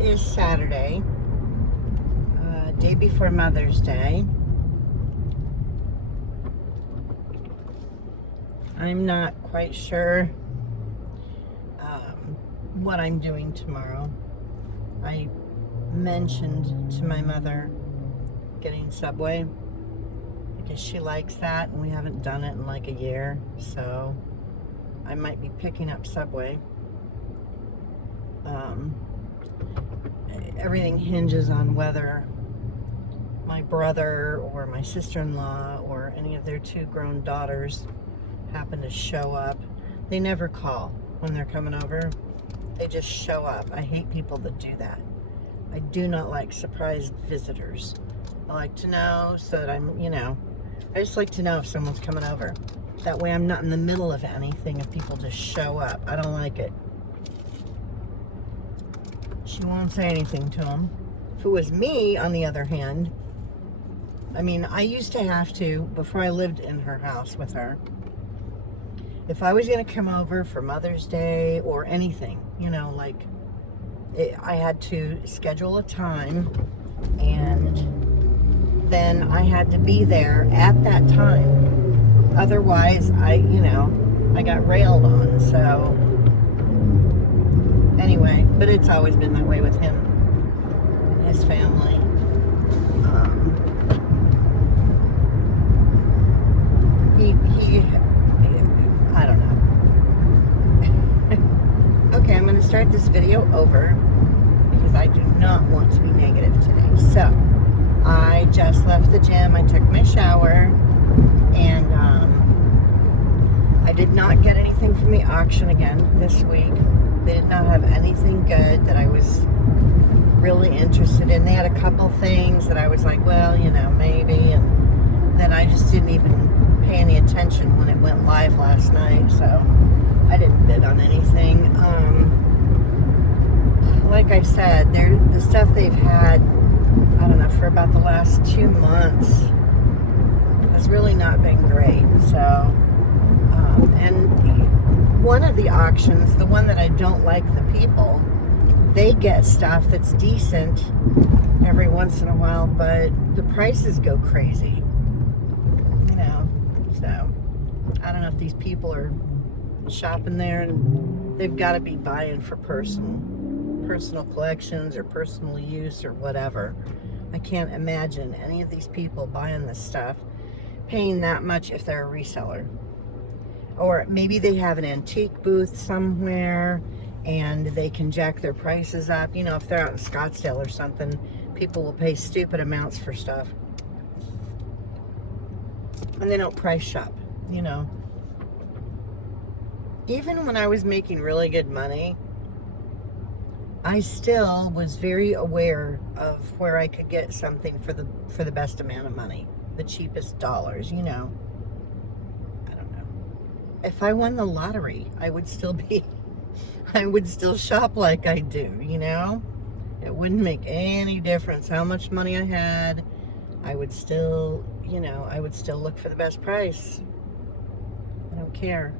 is Saturday, day before Mother's Day. I'm not quite sure what I'm doing tomorrow. I mentioned to my mother getting Subway because she likes that, and we haven't done it in like a year, so I might be picking up Subway. Everything hinges on whether my brother or my sister-in-law or any of their two grown daughters happen to show up. They never call when they're coming over. They just show up. I hate people that do that. I do not like surprise visitors. I like to know so that I just like to know if someone's coming over. That way I'm not in the middle of anything if people just show up. I don't like it. She won't say anything to them. If it was me, on the other hand, I used to have to, before I lived in her house with her, if I was going to come over for Mother's Day or anything, I had to schedule a time, and then I had to be there at that time. Otherwise, I got railed on. So anyway, but it's always been that way with him and his family. I don't know. Okay, I'm going to start this video over because I do not want to be negative today. So, I just left the gym. I took my shower, and I did not get anything from the auction again this week. They did not have anything good that I was really interested in. They had a couple things that I was like, well, maybe, and then I just didn't even pay any attention when it went live last night, so I didn't bid on anything. Like I said, the stuff they've had, I don't know, for about the last 2 months has really not been great. So, and one of the auctions, the one that I don't like the people, they get stuff that's decent every once in a while, but the prices go crazy. So, I don't know if these people are shopping there and they've got to be buying for personal collections or personal use or whatever. I can't imagine any of these people buying this stuff, paying that much if they're a reseller. Or maybe they have an antique booth somewhere and they can jack their prices up. If they're out in Scottsdale or something, people will pay stupid amounts for stuff. And they don't price shop, Even when I was making really good money, I still was very aware of where I could get something for the best amount of money, the cheapest dollars, I don't know. If I won the lottery, I would still shop like I do, It wouldn't make any difference how much money I had. I would still, look for the best price. I don't care.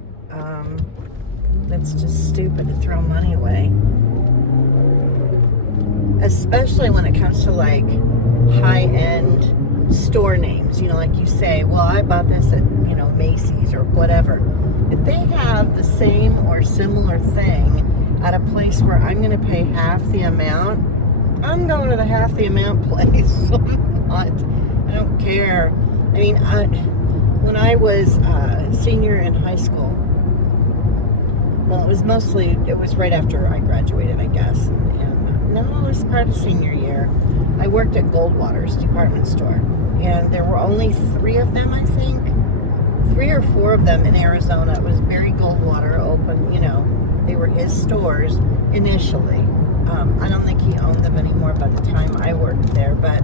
That's just stupid to throw money away. Especially when it comes to like high-end store names. Like you say, well, I bought this at, Macy's or whatever. If they have the same or similar thing at a place where I'm going to pay half the amount, I'm going to the half the amount place. I don't care. When I was a senior in high school, well, it was right after I graduated, I guess. And no, it was part of senior year. I worked at Goldwater's department store, and there were only 3 of them, I think. 3 or 4 of them in Arizona. It was Barry Goldwater open, they were his stores initially. I don't think he owned them anymore by the time I worked there, but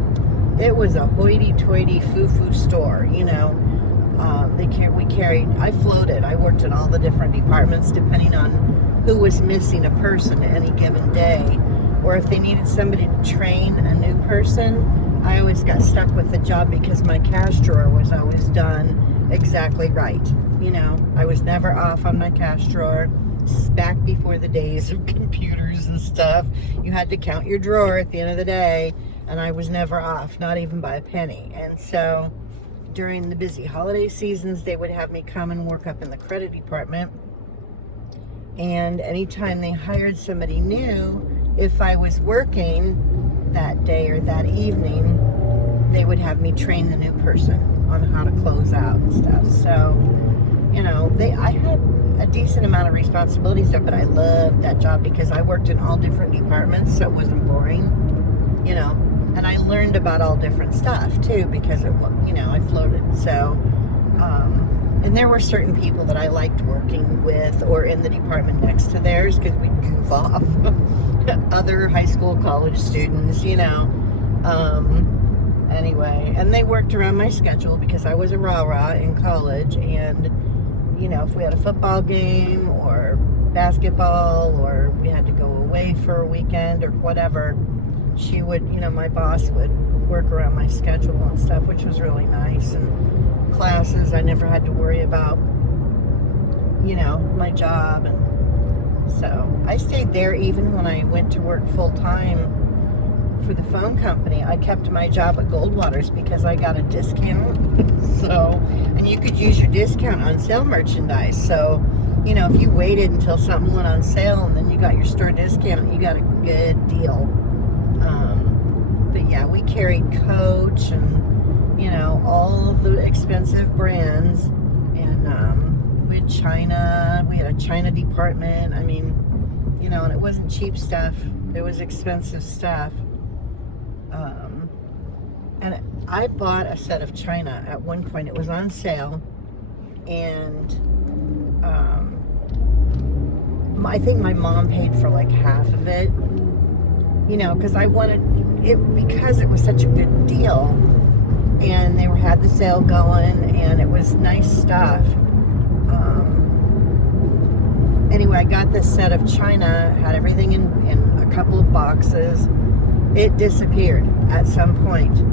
it was a hoity-toity foo-foo store, I floated. I worked in all the different departments depending on who was missing a person any given day, or if they needed somebody to train a new person. I always got stuck with the job because my cash drawer was always done exactly right. I was never off on my cash drawer. back before the days of computers and stuff. You had to count your drawer at the end of the day, and I was never off, not even by a penny. And so during the busy holiday seasons, they would have me come and work up in the credit department. And anytime they hired somebody new, if I was working that day or that evening, they would have me train the new person on how to close out and stuff. So, you know, I had a decent amount of responsibilities there, but I loved that job because I worked in all different departments, so it wasn't boring, you know. And I learned about all different stuff too because it, you know, I floated. So, and there were certain people that I liked working with or in the department next to theirs because we'd goof off other high school, college students, you know. Anyway, and they worked around my schedule because I was a rah-rah in college, and you know, if we had a football game or basketball or we had to go away for a weekend or whatever, she would, you know, my boss would work around my schedule and stuff, which was really nice. And classes, I never had to worry about, you know, my job. And so I stayed there even when I went to work full-time for the phone company. I kept my job at Goldwater's because I got a discount. So, and you could use your discount on sale merchandise. So, you know, if you waited until something went on sale and then you got your store discount, you got a good deal. But yeah, we carried Coach and, you know, all of the expensive brands. And we had China. We had a China department. I mean, you know, and it wasn't cheap stuff. It was expensive stuff. And I bought a set of China at one point. It was on sale, and I think my mom paid for like half of it, you know, because I wanted it because it was such a good deal, and they had the sale going, and it was nice stuff. Anyway, I got this set of China, had everything in a couple of boxes. It disappeared at some point.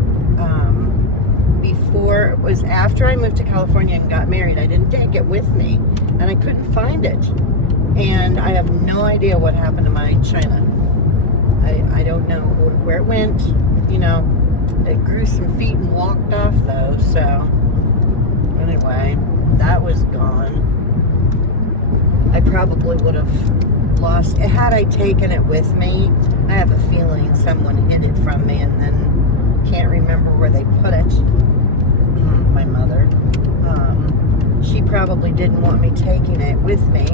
It was after I moved to California and got married. I didn't take it with me, and I couldn't find it. And I have no idea what happened to my China. I don't know where it went. You know, it grew some feet and walked off though. So anyway, that was gone. I probably would have lost it had I taken it with me. I have a feeling someone hid it from me and then can't remember where they put it. My mother. She probably didn't want me taking it with me.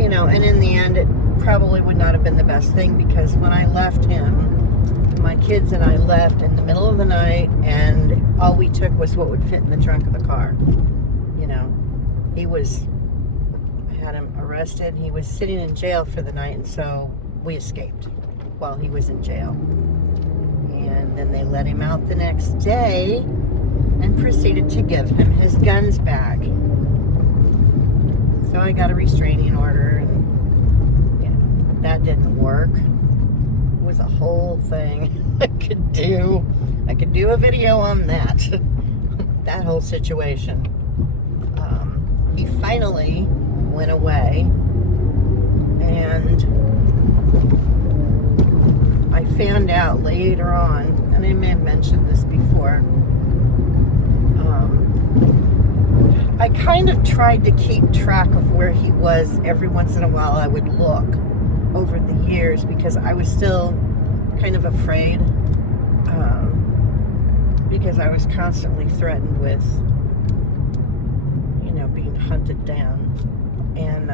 You know, and in the end, it probably would not have been the best thing because when I left him, my kids and I left in the middle of the night, and all we took was what would fit in the trunk of the car. You know, I had him arrested. He was sitting in jail for the night, and so we escaped while he was in jail. And then they let him out the next day and proceeded to give him his guns back. So I got a restraining order, and you know, that didn't work. It was a whole thing I could do. I could do a video on that. That whole situation. He finally went away, and I found out later on, and I may have mentioned this before, I kind of tried to keep track of where he was. Every once in a while I would look over the years because I was still kind of afraid, because I was constantly threatened with, you know, being hunted down. And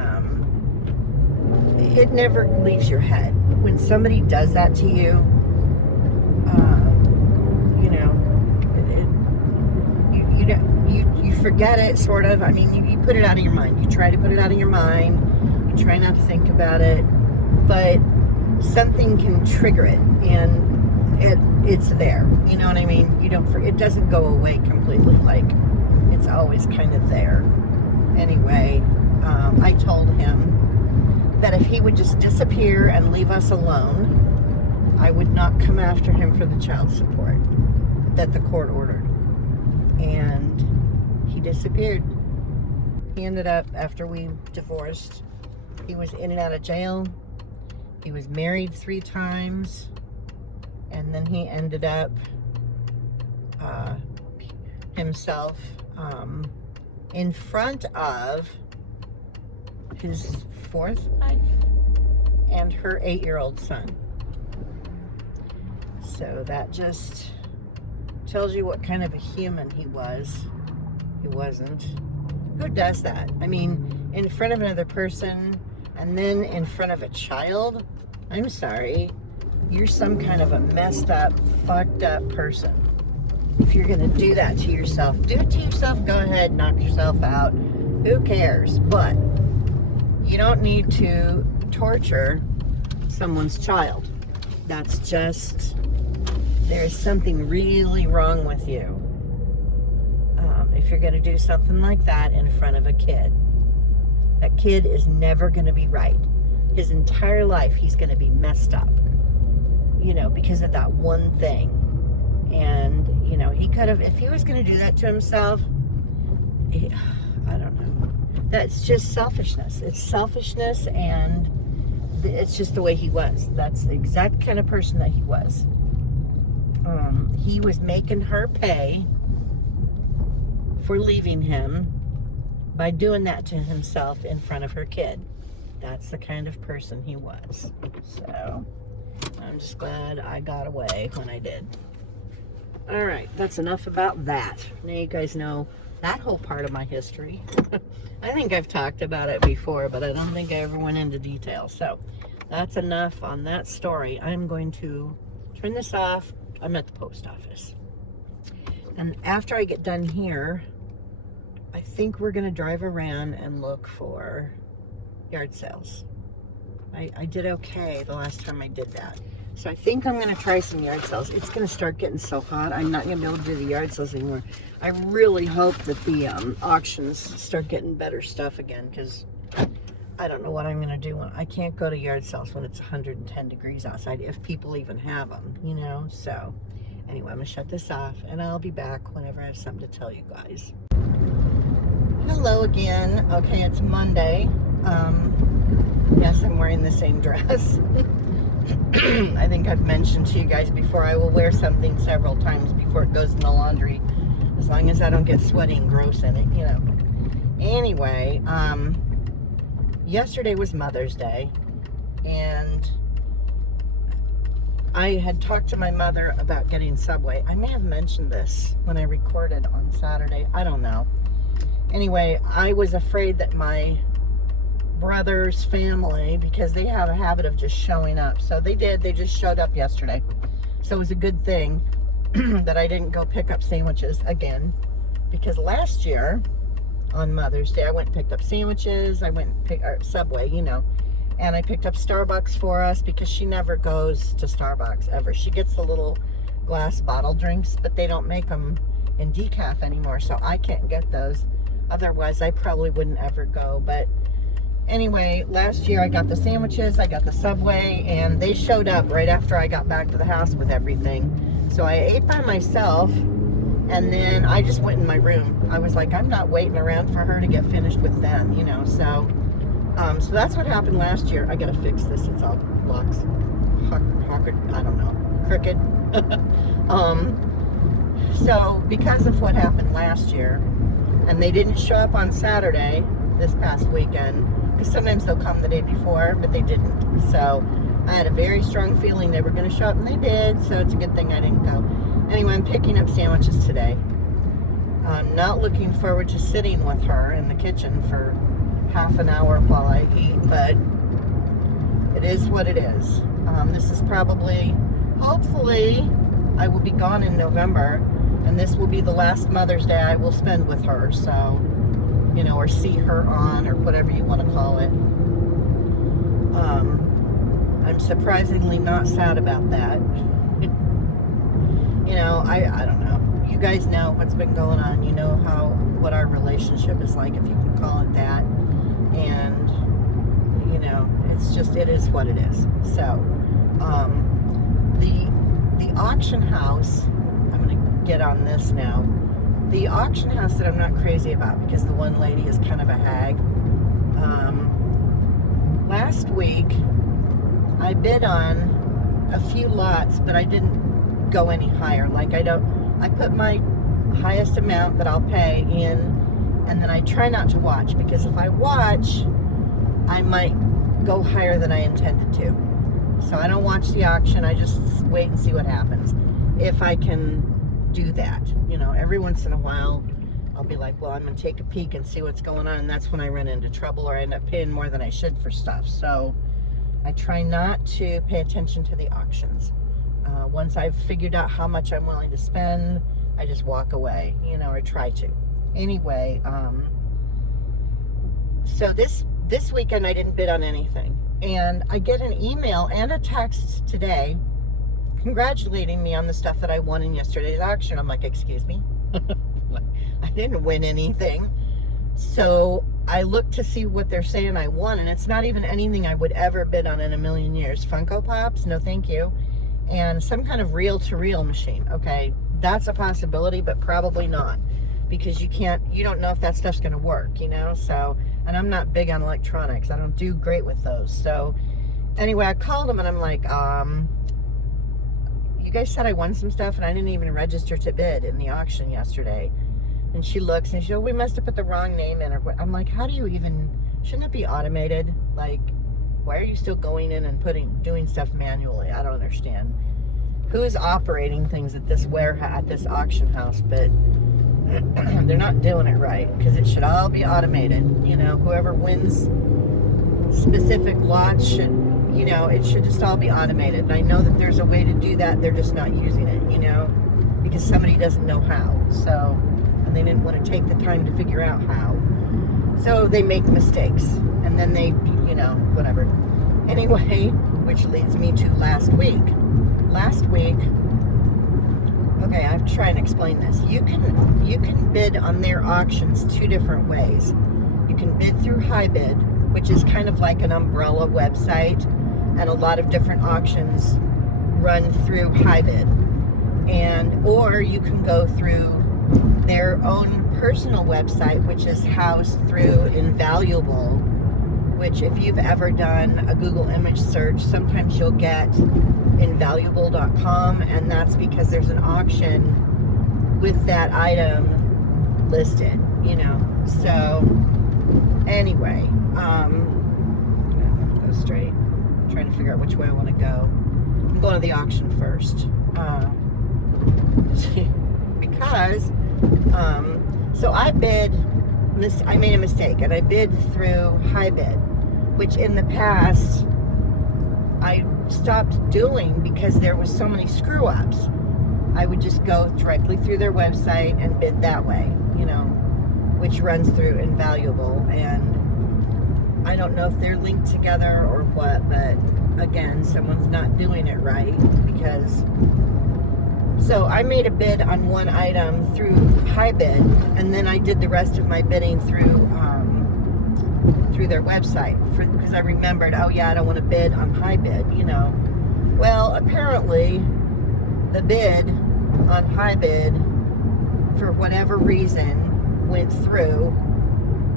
it never leaves your head. When somebody does that to you, you know, you forget it, sort of. I mean, you put it out of your mind. You try to put it out of your mind. You try not to think about it. But something can trigger it, and it's there. You know what I mean? You don't. It doesn't go away completely. Like, it's always kind of there. Anyway, I told him that if he would just disappear and leave us alone, I would not come after him for the child support that the court ordered. And he disappeared. He ended up, after we divorced, he was in and out of jail. He was married 3 times. And then he ended up himself in front of his 4th wife and her 8-year-old son. So that just tells you what kind of a human he was. He wasn't. Who does that? I mean, in front of another person and then in front of a child? I'm sorry. You're some kind of a messed up, fucked up person. If you're going to do that to yourself, do it to yourself. Go ahead, knock yourself out. Who cares? But you don't need to torture someone's child. That's just, there's something really wrong with you. If you're going to do something like that in front of a kid, that kid is never going to be right. His entire life, he's going to be messed up, you know, because of that one thing. And, you know, he could have, if he was going to do that to himself, I don't know. That's just selfishness. It's selfishness, and it's just the way he was. That's the exact kind of person that he was. He was making her pay for leaving him by doing that to himself in front of her kid. That's the kind of person he was. So I'm just glad I got away when I did. All right, that's enough about that. Now you guys know that whole part of my history. I think I've talked about it before, but I don't think I ever went into detail. So that's enough on that story. I'm going to turn this off. I'm at the post office. And after I get done here, I think we're going to drive around and look for yard sales. I did okay the last time I did that. So I think I'm going to try some yard sales. It's going to start getting so hot, I'm not going to be able to do the yard sales anymore. I really hope that the auctions start getting better stuff again, because I don't know what I'm going to do. I can't go to yard sales when it's 110 degrees outside, if people even have them, you know. So anyway, I'm going to shut this off, and I'll be back whenever I have something to tell you guys. Hello again. Okay, it's Monday. Yes, I'm wearing the same dress. I think I've mentioned to you guys before, I will wear something several times before it goes in the laundry, as long as I don't get sweaty and gross in it, you know. Anyway, yesterday was Mother's Day, and I had talked to my mother about getting Subway. I may have mentioned this when I recorded on Saturday. I don't know. Anyway, I was afraid that my brother's family, because they have a habit of just showing up. So they did. They just showed up yesterday. So it was a good thing that I didn't go pick up sandwiches again, because last year on Mother's Day, I went and picked up sandwiches. I went and picked Subway, you know, and I picked up Starbucks for us, because she never goes to Starbucks ever. She gets the little glass bottle drinks, but they don't make them in decaf anymore, so I can't get those. Otherwise, I probably wouldn't ever go. But anyway, last year I got the sandwiches, I got the Subway, and they showed up right after I got back to the house with everything. So I ate by myself, and then I just went in my room. I was like, I'm not waiting around for her to get finished with them, you know. So so that's what happened last year. I gotta fix this. It's all blocks, I don't know, crooked. So because of what happened last year, and they didn't show up on Saturday this past weekend, because sometimes they'll come the day before, but they didn't. So I had a very strong feeling they were going to show up, and they did, so it's a good thing I didn't go. Anyway, I'm picking up sandwiches today. I'm not looking forward to sitting with her in the kitchen for half an hour while I eat, but it is what it is. This is probably, hopefully, I will be gone in November, and this will be the last Mother's Day I will spend with her, so, you know, or see her on, or whatever you want to call it. I'm surprisingly not sad about that. You know, I don't know. You guys know what's been going on. You know what our relationship is like, if you can call it that. And, you know, it's just, it is what it is. So, the auction house, I'm going to get on this now. the auction house that I'm not crazy about because the one lady is kind of a hag. Last week, I bid on a few lots, but I didn't go any higher. Like I put my highest amount that I'll pay in, and then I try not to watch, because if I watch, I might go higher than I intended to. So I don't watch the auction. I just wait and see what happens. If I can do that, every once in a while, I'll be like, well, I'm going to take a peek and see what's going on. And that's when I run into trouble, or I end up paying more than I should for stuff. So I try not to pay attention to the auctions. Once I've figured out how much I'm willing to spend, I just walk away, or try to. Anyway, so this weekend I didn't bid on anything. And I get an email and a text today congratulating me on the stuff that I won in yesterday's auction. I'm like, excuse me? I didn't win anything. So I look to see what they're saying I won, and it's not even anything I would ever bid on in a million years. Funko Pops, no thank you. And some kind of reel-to-reel machine. Okay, that's a possibility, but probably not, because you don't know if that stuff's going to work, so, and I'm not big on electronics. I don't do great with those. So anyway, I called them and I'm like, you guys said I won some stuff and I didn't even register to bid in the auction yesterday. And she looks and she goes, we must have put the wrong name in. Or I'm like, how do you even, shouldn't it be automated? Like, why are you still going in and doing stuff manually? I don't understand. Who is operating things at this at this auction house? But they're not doing it right, because it should all be automated. Whoever wins specific lots should, it should just all be automated. And I know that there's a way to do that. They're just not using it, because somebody doesn't know how. So, and they didn't want to take the time to figure out how. So they make mistakes, and then they, whatever. Anyway, which leads me to last week. Okay, I have to try and explain this. You can bid on their auctions two different ways. You can bid through HiBid, which is kind of like an umbrella website, and a lot of different auctions run through HiBid. Or you can go through their own personal website, which is housed through Invaluable, which if you've ever done a Google image search, sometimes you'll get invaluable.com, and that's because there's an auction with that item listed, So anyway, go straight. I'm trying to figure out which way I want to go. I'm going to the auction first. Because so I made a mistake, and I bid through HiBid, which in the past I stopped doing because there was so many screw ups. I would just go directly through their website and bid that way, which runs through Invaluable. And I don't know if they're linked together or what, but again, someone's not doing it right, because so I made a bid on one item through HiBid, and then I did the rest of my bidding through their website, because I remembered, oh yeah, I don't want to bid on HiBid, Well, apparently the bid on HiBid, for whatever reason, went through.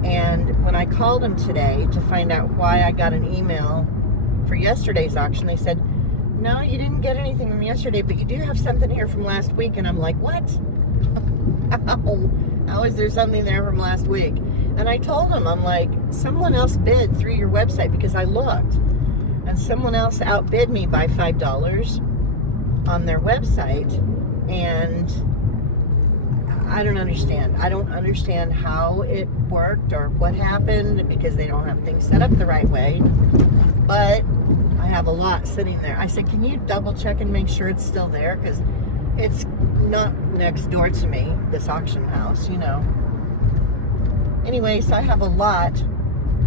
And when I called them today to find out why I got an email for yesterday's auction, they said, no, you didn't get anything from yesterday, but you do have something here from last week. And I'm like, what? How is there something there from last week? And I told them, I'm like, someone else bid through your website, because I looked, and someone else outbid me by $5 on their website. And I don't understand. I don't understand how it worked or what happened, because they don't have things set up the right way. But I have a lot sitting there. I said, can you double check and make sure it's still there? Because it's not next door to me, this auction house, Anyway, so I have a lot.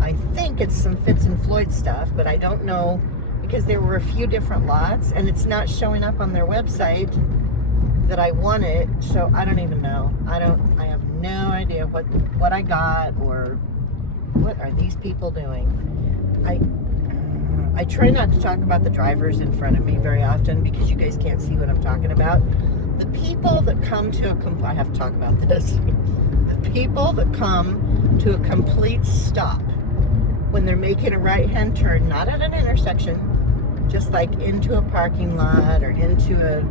I think it's some Fitz and Floyd stuff, but I don't know, because there were a few different lots, and it's not showing up on their website that I won it. So I don't even know. I have no idea what I got, or what are these people doing. I try not to talk about the drivers in front of me very often, because you guys can't see what I'm talking about. The people that come to I have to talk about this. The people that come to a complete stop when they're making a right-hand turn, not at an intersection, just like into a parking lot or into a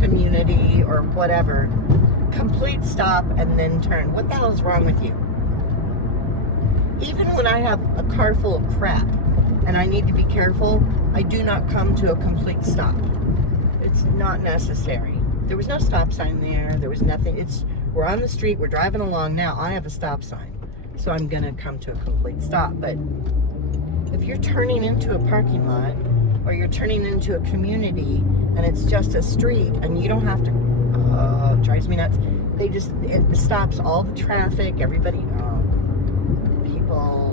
community or whatever. Complete stop and then turn. What the hell is wrong with you? Even when I have a car full of crap and I need to be careful, I do not come to a complete stop. It's not necessary. There was no stop sign there. There was nothing. We're on the street. We're driving along now. I have a stop sign. So I'm going to come to a complete stop. But if you're turning into a parking lot or you're turning into a community and it's just a street and you don't have to, it drives me nuts. It stops all the traffic, everybody, people,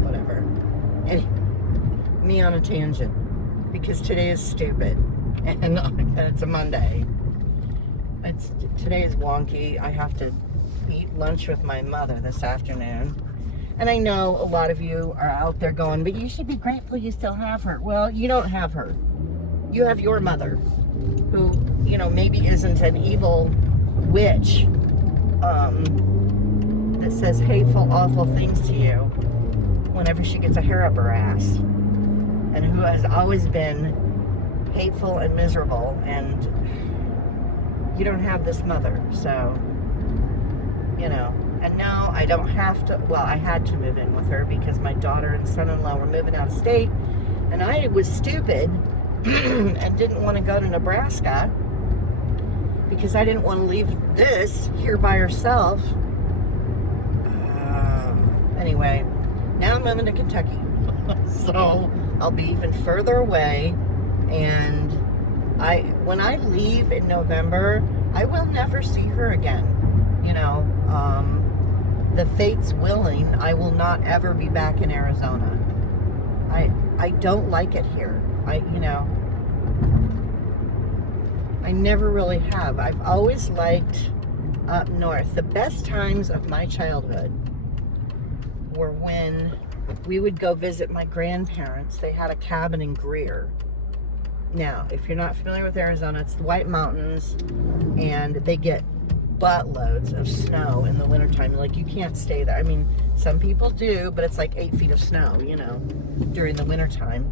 whatever. And me on a tangent because today is stupid and it's a Monday. Today is wonky. I have to eat lunch with my mother this afternoon. And I know a lot of you are out there going, but you should be grateful you still have her. Well, you don't have her. You have your mother, who, maybe isn't an evil witch that says hateful, awful things to you whenever she gets a hair up her ass. And who has always been hateful and miserable. And you don't have this mother, so... and no, I don't have to, well, I had to move in with her because my daughter and son-in-law were moving out of state, and I was stupid and didn't want to go to Nebraska because I didn't want to leave this here by herself. Anyway, now I'm moving to Kentucky, so I'll be even further away, and when I leave in November, I will never see her again. The fate's willing, I will not ever be back in Arizona. I don't like it here. I never really have. I've always liked up north. The best times of my childhood were when we would go visit my grandparents. They had a cabin in Greer. Now, if you're not familiar with Arizona, it's the White Mountains, and they get buttloads of snow in the wintertime. Like, you can't stay there. I mean, some people do, but it's like 8 feet of snow, during the wintertime.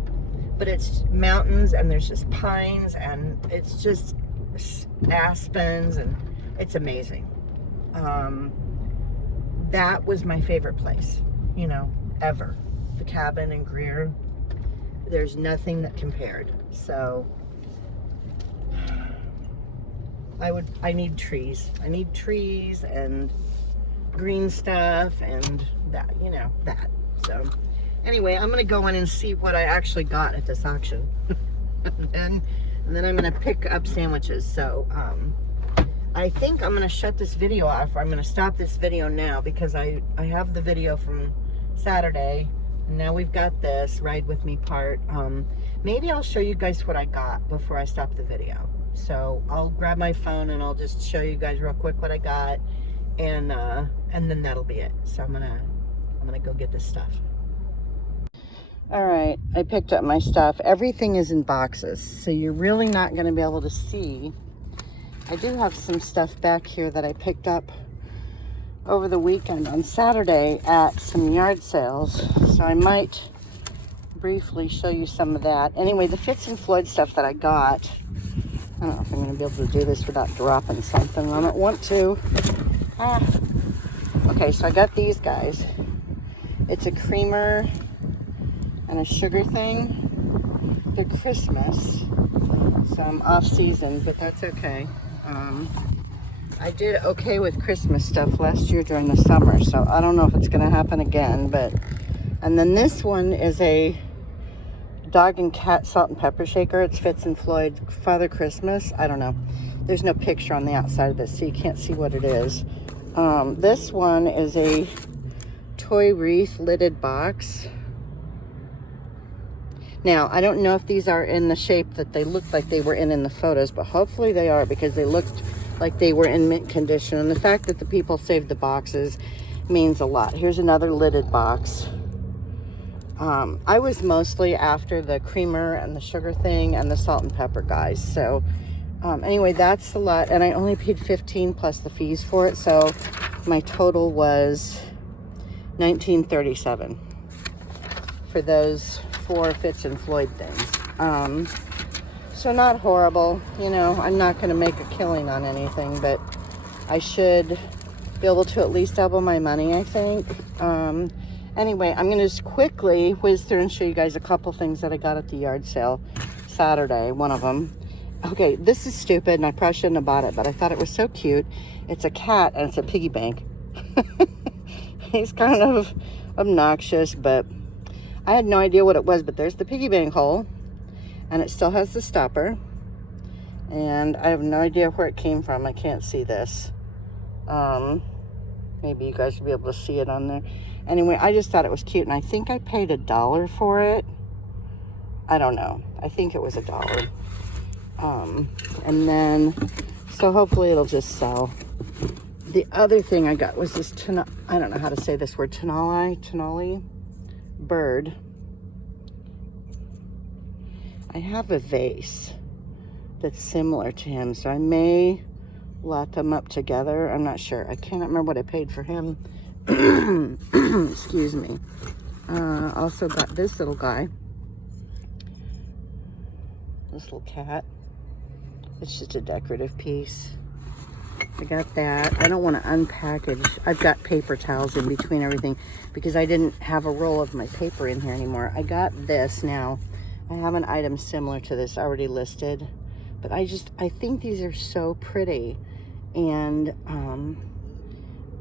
But it's mountains, and there's just pines, and it's just aspens, and it's amazing. That was my favorite place, ever. The cabin in Greer. There's nothing that compared. So I need trees. I need trees and green stuff and that, that. So anyway, I'm going to go in and see what I actually got at this auction. and then I'm going to pick up sandwiches. So I think I'm going to shut this video off. I'm going to stop this video now because I have the video from Saturday. And now we've got this Ride With Me part. Maybe I'll show you guys what I got before I stop the video. So I'll grab my phone and I'll just show you guys real quick what I got, and then that'll be it. So I'm gonna go get this stuff. All right, I picked up my stuff. Everything is in boxes, so you're really not gonna be able to see. I do have some stuff back here that I picked up over the weekend on Saturday at some yard sales, so I might briefly show you some of that. Anyway, the Fitz and Floyd stuff that I got, I don't know if I'm going to be able to do this without dropping something. I don't want to. Okay, so I got these guys. It's a creamer and a sugar thing. They're Christmas, so I'm off season, but that's okay. I did okay with Christmas stuff last year during the summer, so I don't know if it's going to happen again. And then this one is a dog and cat salt and pepper shaker. It's Fitz and Floyd Father Christmas. I don't know. There's no picture on the outside of this, so you can't see what it is. This one is a toy wreath lidded box. Now, I don't know if these are in the shape that they looked like they were in the photos, but hopefully they are, because they looked like they were in mint condition. And the fact that the people saved the boxes means a lot. Here's another lidded box. I was mostly after the creamer and the sugar thing and the salt and pepper guys. So Anyway, that's a lot, and I only paid $15 plus the fees for it, so my total was $19.37 for those 4 Fitz and Floyd things. So not horrible, you know. I'm not going to make a killing on anything, but I should be able to at least double my money, I think. Anyway, I'm going to just quickly whiz through and show you guys a couple things that I got at the yard sale Saturday, one of them. Okay, this is stupid, and I probably shouldn't have bought it, but I thought it was so cute. It's a cat, and it's a piggy bank. He's kind of obnoxious, but I had no idea what it was, but there's the piggy bank hole, and it still has the stopper, and I have no idea where it came from. I can't see this. Maybe you guys will be able to see it on there. Anyway, I just thought it was cute, and I think I paid $1 for it. I don't know. I think it was $1. And then, so hopefully it'll just sell. The other thing I got was this, I don't know how to say this word, Tenali bird. I have a vase that's similar to him, so I may lot them up together. I'm not sure. I cannot remember what I paid for him. Excuse me. Also got this little guy. This little cat. It's just a decorative piece. I got that. I don't want to unpackage. I've got paper towels in between everything because I didn't have a roll of my paper in here anymore. I got this now. I have an item similar to this already listed, but I think these are so pretty. And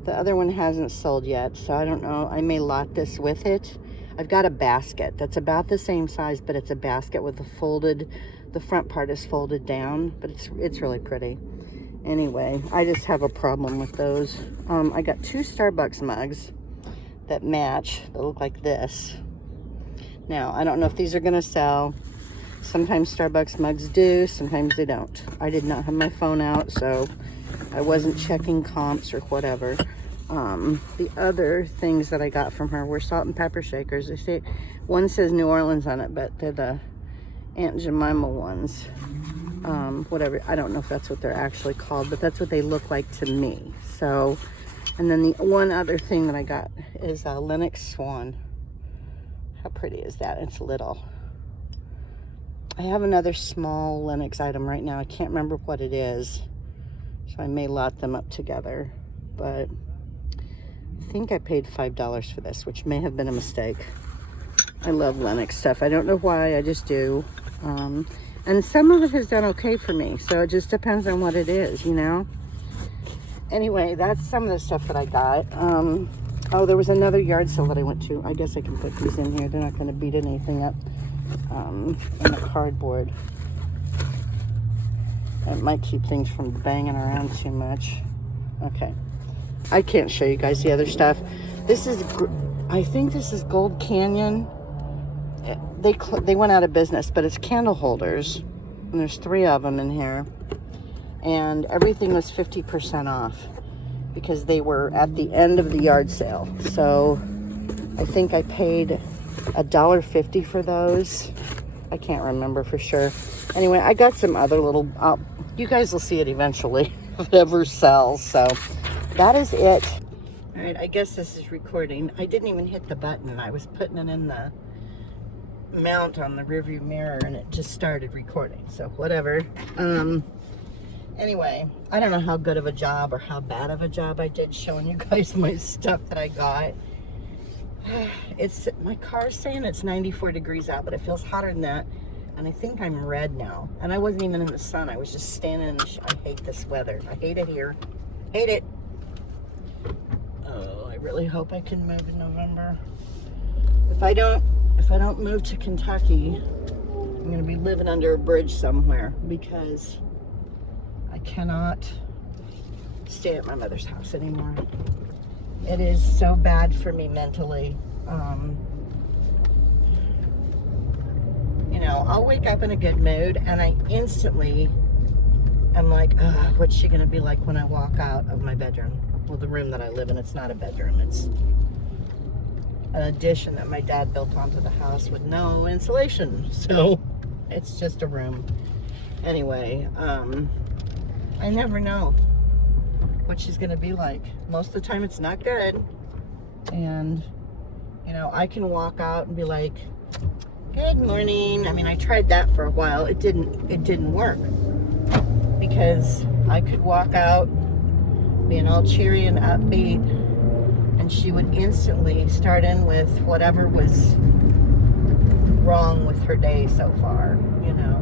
the other one hasn't sold yet, so I don't know. I may lot this with it. I've got a basket that's about the same size, but it's a basket with the front part is folded down, but it's really pretty. Anyway, I just have a problem with those. I got 2 Starbucks mugs that match, that look like this. Now, I don't know if these are gonna sell. Sometimes Starbucks mugs do, sometimes they don't. I did not have my phone out, so I wasn't checking comps or whatever. The other things that I got from her were salt and pepper shakers. They say one says New Orleans on it, but they're the Aunt Jemima ones. Whatever, I don't know if that's what they're actually called, but that's what they look like to me. So, and then the one other thing that I got is a Lenox Swan. How pretty is that? It's little. I have another small Lenox item right now. I can't remember what it is, so I may lot them up together, but I think I paid $5 for this, which may have been a mistake. I love Lenox stuff. I don't know why, I just do. And some of it has done okay for me, so it just depends on what it is, you know? Anyway, that's some of the stuff that I got. Oh, there was another yard sale that I went to. I guess I can put these in here. They're not going to beat anything up in the cardboard. It might keep things from banging around too much. Okay. I can't show you guys the other stuff. This is, I think this is Gold Canyon. They went out of business, but it's candle holders, and there's 3 of them in here, and everything was 50% off because they were at the end of the yard sale. So I think I paid $1.50 for those. I can't remember for sure. Anyway, I got some other little, you guys will see it eventually if it ever sells. So that is it. All right, I guess this is recording. I didn't even hit the button. I was putting it in the mount on the rearview mirror and it just started recording, so whatever. Anyway, I don't know how good of a job or how bad of a job I did showing you guys my stuff that I got. My car's saying it's 94 degrees out, but it feels hotter than that, and I think I'm red now, and I wasn't even in the sun. I was just standing in the I hate this weather. I hate it here. Hate it. Oh, I really hope I can move in November. If I don't move to Kentucky, I'm going to be living under a bridge somewhere because I cannot stay at my mother's house anymore. It is so bad for me mentally. You know, I'll wake up in a good mood and I instantly am like, what's she going to be like when I walk out of my bedroom? Well, the room that I live in, it's not a bedroom. It's an addition that my dad built onto the house with no insulation, so it's just a room. Anyway, I never know what she's gonna be like. Most of the time it's not good. And, you know, I can walk out and be like, good morning. I mean, I tried that for a while. It didn't work. Because I could walk out being all cheery and upbeat, and she would instantly start in with whatever was wrong with her day so far, you know.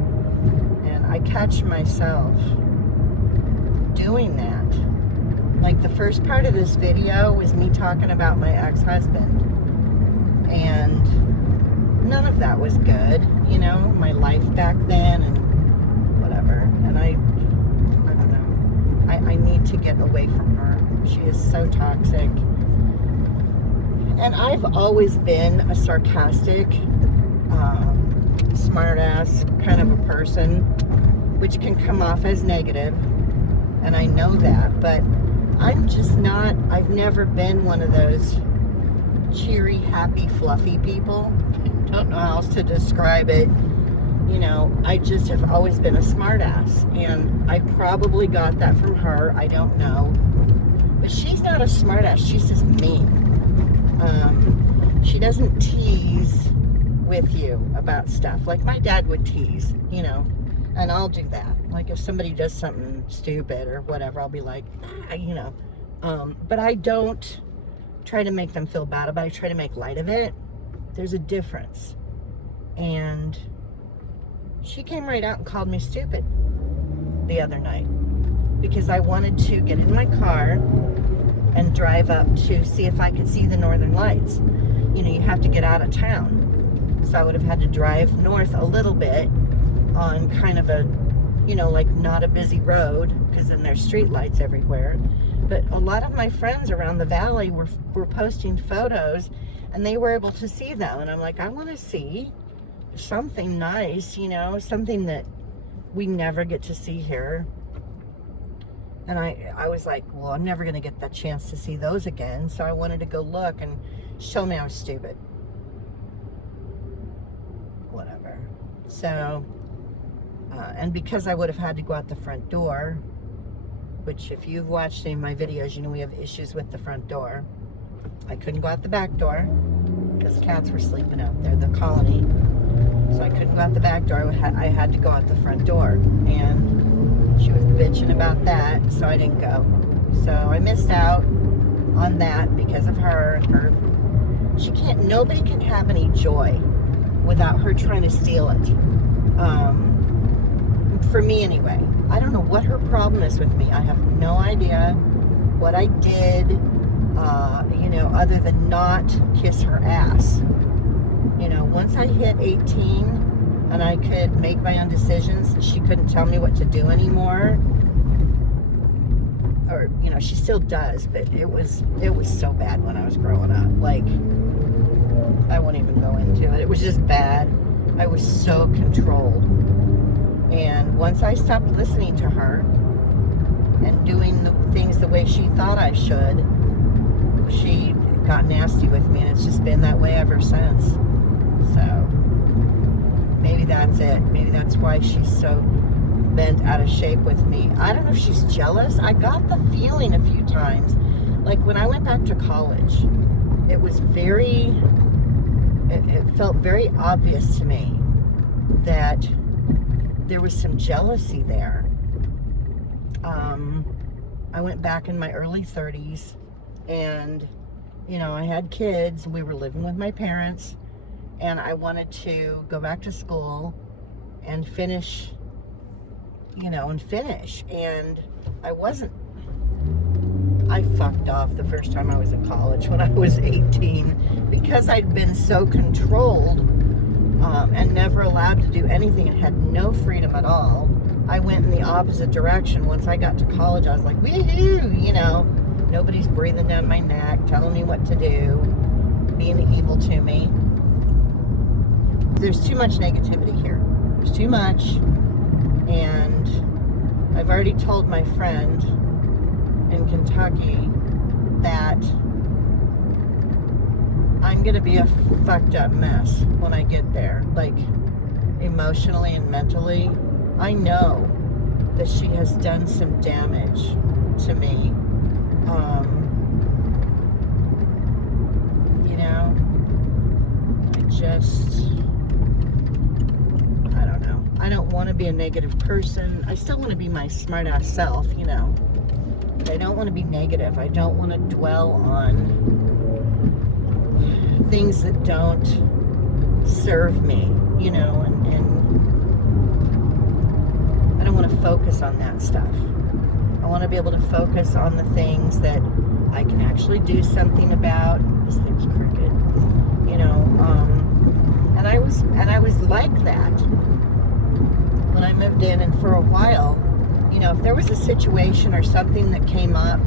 And I catch myself doing that. Like the first part of this video was me talking about my ex-husband, and none of that was good, you know, my life back then and whatever. And I don't know, I need to get away from her. She is so toxic. And I've always been a sarcastic, smart ass kind of a person, which can come off as negative, and I know that, but I'm just not, I've never been one of those cheery, happy, fluffy people. Don't know how else to describe it. You know, I just have always been a smart ass, and I probably got that from her. I don't know. But she's not a smart ass, she's just mean. She doesn't tease with you about stuff like my dad would tease, you know, and I'll do that. Like if somebody does something stupid or whatever, I'll be like, you know, but I don't try to make them feel bad about it. I try to make light of it. There's a difference. And she came right out and called me stupid the other night because I wanted to get in my car and drive up to see if I could see the northern lights. You know, you have to get out of town. So I would have had to drive north a little bit on kind of a, you know, like not a busy road, because then there's street lights everywhere. But a lot of my friends around the valley were posting photos, and they were able to see them. And I'm like, I want to see something nice, you know, something that we never get to see here. And I was like, well, I'm never going to get that chance to see those again. So I wanted to go look and show me I was stupid. Whatever. So, and because I would have had to go out the front door, which if you've watched any of my videos, you know we have issues with the front door. I couldn't go out the back door because cats were sleeping out there, the colony. So I couldn't go out the back door. I had to go out the front door. And she was bitching about that, so I didn't go. So I missed out on that because of her and her. Nobody can have any joy without her trying to steal it. For me anyway. I don't know what her problem is with me. I have no idea what I did, you know, other than not kiss her ass. You know, once I hit 18 and I could make my own decisions, she couldn't tell me what to do anymore. Or, you know, she still does, but it was so bad when I was growing up. Like, I won't even go into it. It was just bad. I was so controlled. And once I stopped listening to her and doing the things the way she thought I should, she got nasty with me, and it's just been that way ever since. So maybe that's it. Maybe that's why she's so bent out of shape with me. I don't know if she's jealous. I got the feeling a few times, like when I went back to college, it was it felt very obvious to me that there was some jealousy there. I went back in my early 30s, and you know, I had kids. We were living with my parents, and I wanted to go back to school and finish, you know, and I wasn't. I fucked off the first time I was in college when I was 18 because I'd been so controlled and never allowed to do anything and had no freedom at all. I went in the opposite direction. Once I got to college, I was like, woohoo, you know, nobody's breathing down my neck, telling me what to do, being evil to me. There's too much negativity here. There's too much. And I've already told my friend in Kentucky that I'm gonna be a fucked up mess when I get there, like emotionally and mentally. I know that she has done some damage to me. You know, I don't know. I don't want to be a negative person. I still want to be my smart ass self, you know. But I don't want to be negative. I don't want to dwell on things that don't serve me, you know, and I don't want to focus on that stuff. I want to be able to focus on the things that I can actually do something about. This thing's crooked, you know, and I was like that when I moved in, and for a while, you know, if there was a situation or something that came up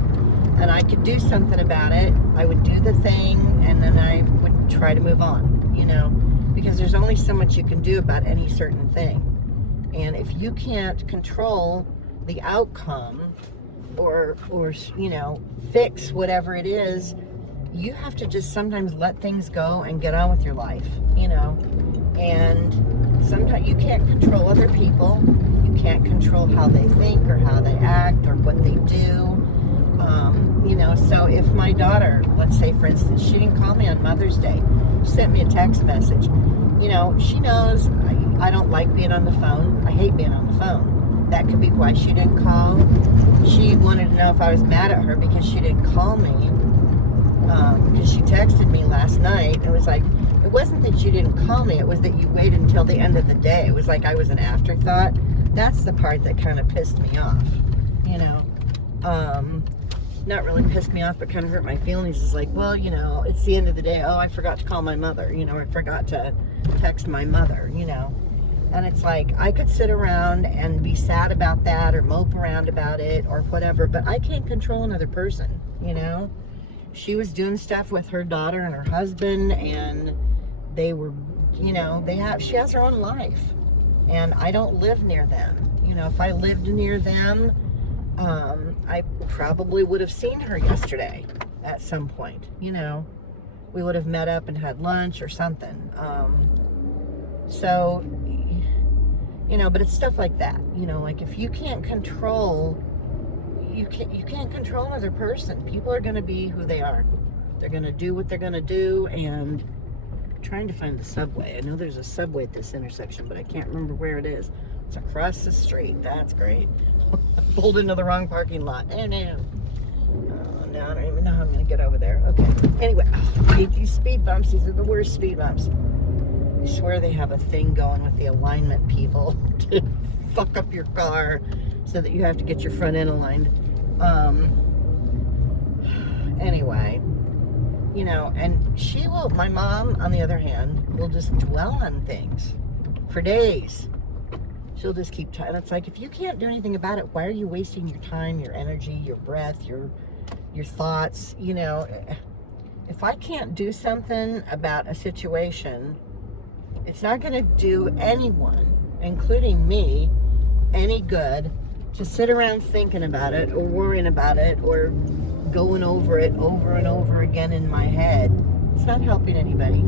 and I could do something about it, I would do the thing, and then I would try to move on, you know, because there's only so much you can do about any certain thing. And if you can't control the outcome or you know, fix whatever it is, you have to just sometimes let things go and get on with your life, you know. And sometimes you can't control other people. You can't control how they think or how they act or what they do. You know, so if my daughter, let's say for instance, she didn't call me on Mother's Day, she sent me a text message. You know, she knows I don't like being on the phone. I hate being on the phone. That could be why she didn't call. She wanted to know if I was mad at her because she didn't call me. Because she texted me last night. It was like, it wasn't that you didn't call me, it was that you waited until the end of the day. It was like I was an afterthought. That's the part that kind of pissed me off, you know. Not really pissed me off, but kind of hurt my feelings. It's like, well, you know, it's the end of the day. Oh, I forgot to call my mother, you know, I forgot to text my mother, you know. And it's like, I could sit around and be sad about that or mope around about it or whatever, but I can't control another person, you know. She was doing stuff with her daughter and her husband, and they were, you know, she has her own life, and I don't live near them. You know, if I lived near them, I probably would have seen her yesterday at some point, you know. We would have met up and had lunch or something. So, you know, but it's stuff like that, you know, like if you can't control, you can't control another person. People are going to be who they are. They're going to do what they're going to do, and I'm trying to find the subway. I know there's a subway at this intersection, but I can't remember where it is. It's across the street. That's great. Pulled into the wrong parking lot. Oh, no. Oh, no, I don't even know how I'm going to get over there. Okay. Anyway, I hate these speed bumps. These are the worst speed bumps. I swear they have a thing going with the alignment people to fuck up your car so that you have to get your front end aligned. Anyway, you know, and my mom, on the other hand, will just dwell on things for days. She'll just keep and it's like, if you can't do anything about it, why are you wasting your time, your energy, your breath, your thoughts? You know, if I can't do something about a situation, it's not going to do anyone, including me, any good to sit around thinking about it or worrying about it or going over it over and over again in my head. It's not helping anybody.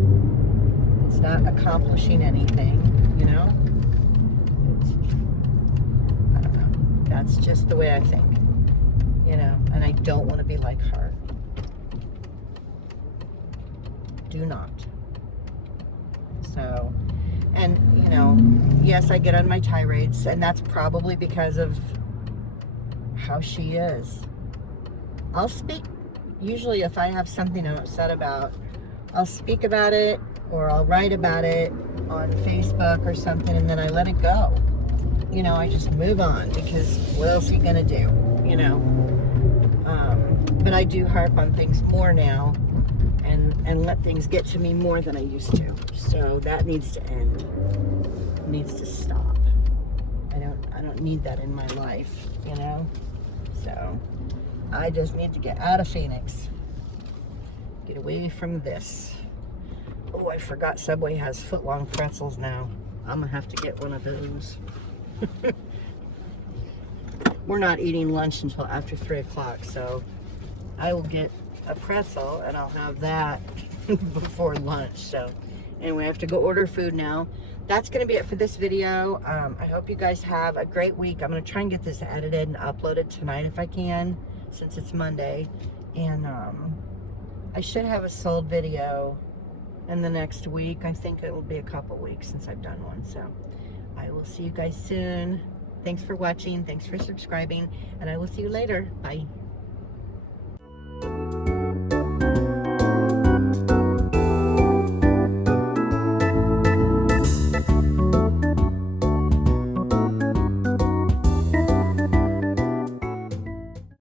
It's not accomplishing anything, you know? I don't know. That's just the way I think, you know? And I don't want to be like her. Do not. So, and, you know, yes, I get on my tirades, and that's probably because of how she is. I'll speak, usually if I have something I'm upset about, I'll speak about it, or I'll write about it on Facebook or something, and then I let it go. You know, I just move on, because what else are you gonna do, you know? But I do harp on things more now, and let things get to me more than I used to. So that needs to end. It needs to stop. I don't need that in my life, you know? So I just need to get out of Phoenix. Get away from this. Oh, I forgot Subway has foot-long pretzels now. I'm gonna have to get one of those. We're not eating lunch until after 3 o'clock, so I will get a pretzel and I'll have that before lunch. So and we have to go order food now. That's going to be it for this video. I hope you guys have a great week. I'm going to try and get this edited and uploaded tonight if I can, since it's Monday. And I should have a sold video in the next week. I think it will be a couple weeks since I've done one. So I will see you guys soon. Thanks for watching. Thanks for subscribing. And I will see you later. Bye.